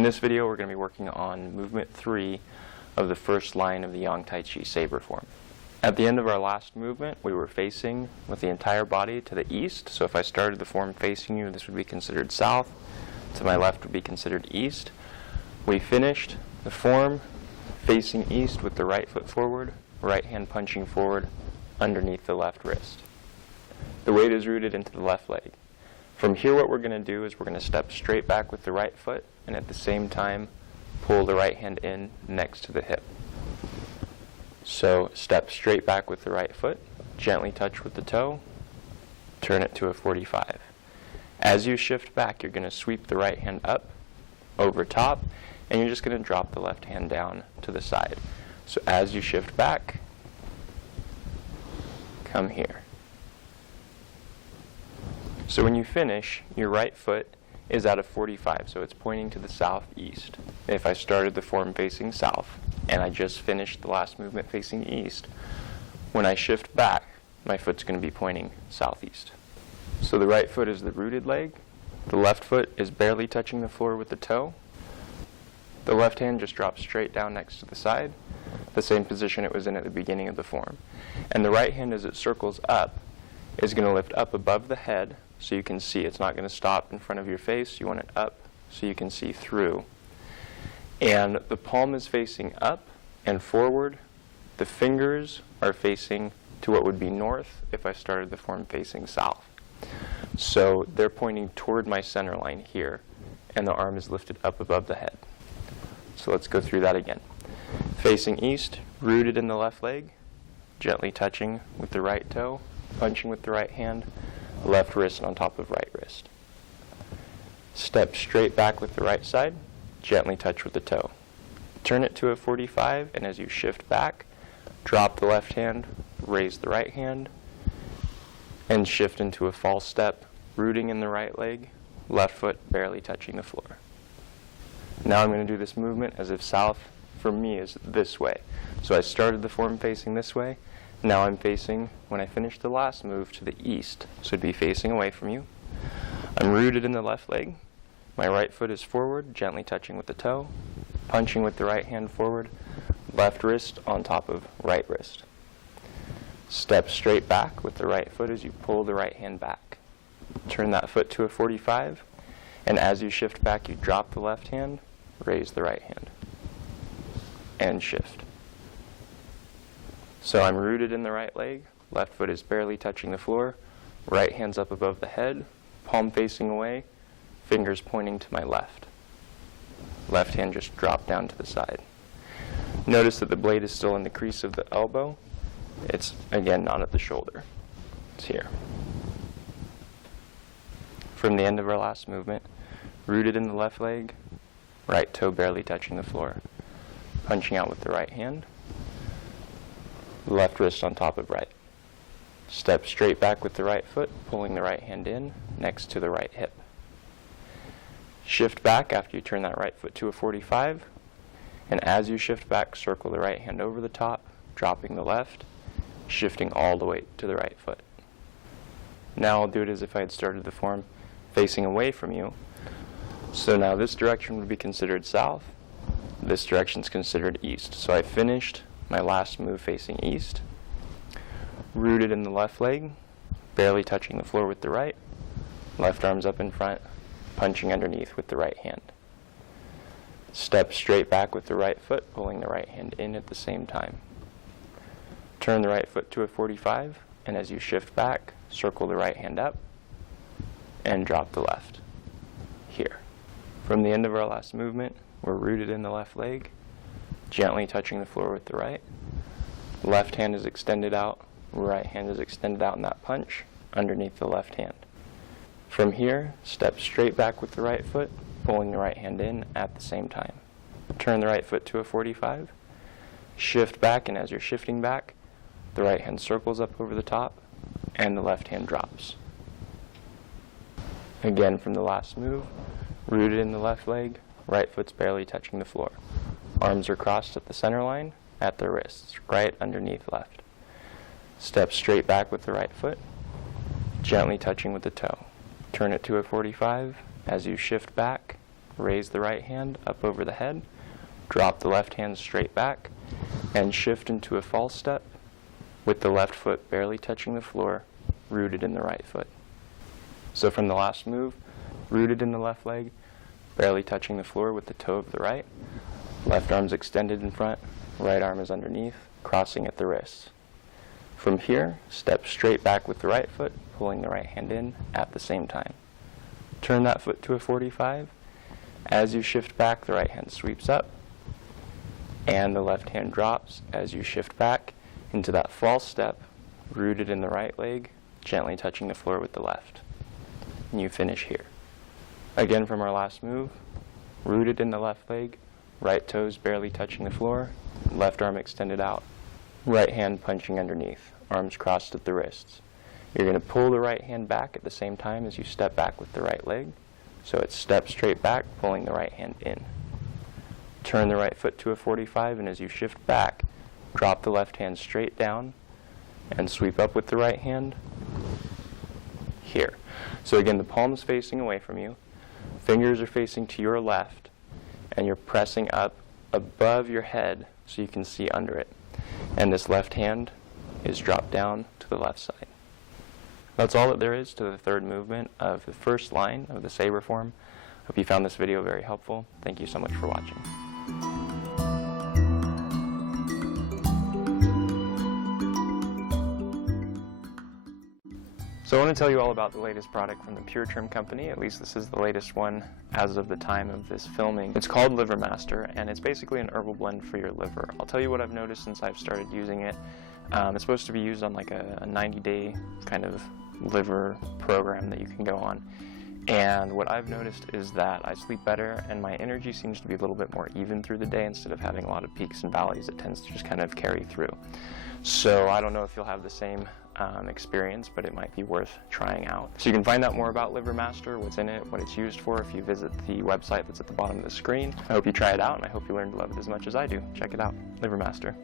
In this video, we're going to be working on movement 3 of the first line of the Yang Tai Chi Saber Form. At the end of our last movement, we were facing with the entire body to the east. So if I started the form facing you, this would be considered south. To my left would be considered east. We finished the form facing east with the right foot forward, right hand punching forward underneath the left wrist. The weight is rooted into the left leg. From here, what we're going to do is we're going to step straight back with the right foot and at the same time pull the right hand in next to the hip. So step straight back with the right foot, gently touch with the toe, turn it to a 45. As you shift back, you're going to sweep the right hand up over top, and you're just going to drop the left hand down to the side. So as you shift back, come here. So when you finish, your right foot is at a 45, so it's pointing to the southeast. If I started the form facing south, and I just finished the last movement facing east, when I shift back, my foot's going to be pointing southeast. So the right foot is the rooted leg. The left foot is barely touching the floor with the toe. The left hand just drops straight down next to the side, the same position it was in at the beginning of the form. And the right hand, as it circles up, is going to lift up above the head, so you can see. It's not going to stop in front of your face. You want it up so you can see through. And the palm is facing up and forward. The fingers are facing to what would be north if I started the form facing south. So they're pointing toward my center line here, and the arm is lifted up above the head. So let's go through that again. Facing east, rooted in the left leg, gently touching with the right toe, punching with the right hand, left wrist on top of right wrist. Step straight back with the right side, gently touch with the toe. Turn it to a 45, and as you shift back, drop the left hand, raise the right hand, and shift into a false step, rooting in the right leg, left foot barely touching the floor. Now I'm going to do this movement as if south for me is this way. So I started the form facing this way. Now I'm facing, when I finished the last move, to the east. So it'd be facing away from you. I'm rooted in the left leg. My right foot is forward, gently touching with the toe, punching with the right hand forward, left wrist on top of right wrist. Step straight back with the right foot as you pull the right hand back. Turn that foot to a 45, and as you shift back, you drop the left hand, raise the right hand, and shift. So I'm rooted in the right leg, left foot is barely touching the floor, right hand's up above the head, palm facing away, fingers pointing to my left. Left hand just dropped down to the side. Notice that the blade is still in the crease of the elbow. It's, again, not at the shoulder. It's here. From the end of our last movement, rooted in the left leg, right toe barely touching the floor, punching out with the right hand, left wrist on top of right. Step straight back with the right foot, pulling the right hand in next to the right hip. Shift back after you turn that right foot to a 45, and as you shift back, circle the right hand over the top, dropping the left, shifting all the weight to the right foot. Now I'll do it as if I had started the form facing away from you. So now this direction would be considered south, this direction is considered east. So I finished my last move facing east, rooted in the left leg, barely touching the floor with the right, left arm's up in front, punching underneath with the right hand. Step straight back with the right foot, pulling the right hand in at the same time. Turn the right foot to a 45, and as you shift back, circle the right hand up, and drop the left. Here. From the end of our last movement, we're rooted in the left leg, gently touching the floor with the right. Left hand is extended out, right hand is extended out in that punch, underneath the left hand. From here, step straight back with the right foot, pulling the right hand in at the same time. Turn the right foot to a 45, shift back, and as you're shifting back, the right hand circles up over the top, and the left hand drops. Again, from the last move, rooted in the left leg, right foot's barely touching the floor. Arms are crossed at the center line, at the wrists, right underneath left. Step straight back with the right foot, gently touching with the toe. Turn it to a 45. As you shift back, raise the right hand up over the head, drop the left hand straight back, and shift into a false step with the left foot barely touching the floor, rooted in the right foot. So from the last move, rooted in the left leg, barely touching the floor with the toe of the right, left arm's extended in front, right arm is underneath, crossing at the wrists. From here, step straight back with the right foot, pulling the right hand in at the same time. Turn that foot to a 45. As you shift back, the right hand sweeps up, and the left hand drops as you shift back into that false step, rooted in the right leg, gently touching the floor with the left. And you finish here. Again from our last move, rooted in the left leg, right toes barely touching the floor, left arm extended out, right hand punching underneath, arms crossed at the wrists. You're going to pull the right hand back at the same time as you step back with the right leg. So it's step straight back, pulling the right hand in. Turn the right foot to a 45, and as you shift back, drop the left hand straight down and sweep up with the right hand here. So again, the palm's facing away from you, fingers are facing to your left, and you're pressing up above your head so you can see under it. And this left hand is dropped down to the left side. That's all that there is to the third movement of the first line of the Saber Form. Hope you found this video very helpful. Thank you so much for watching. So I want to tell you all about the latest product from the Pure Trim company. At least this is the latest one as of the time of this filming. It's called Liver Master, and it's basically an herbal blend for your liver. I'll tell you what I've noticed since I've started using it. It's supposed to be used on like a 90-day kind of liver program that you can go on. And what I've noticed is that I sleep better, and my energy seems to be a little bit more even through the day instead of having a lot of peaks and valleys. It tends to just kind of carry through. So I don't know if you'll have the same experience, but it might be worth trying out. So you can find out more about Liver Master, what's in it, what it's used for, if you visit the website that's at the bottom of the screen. I hope you try it out, and I hope you learn to love it as much as I do. Check it out, Liver Master.